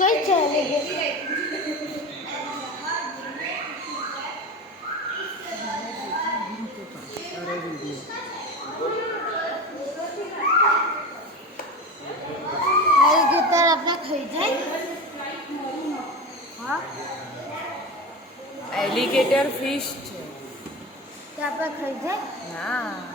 કઈ ચાલે એલિગેટર આપણે ખાઈ જાય હા એલિગેટર ફિશ છે તો આપણે ખાઈ જાય ના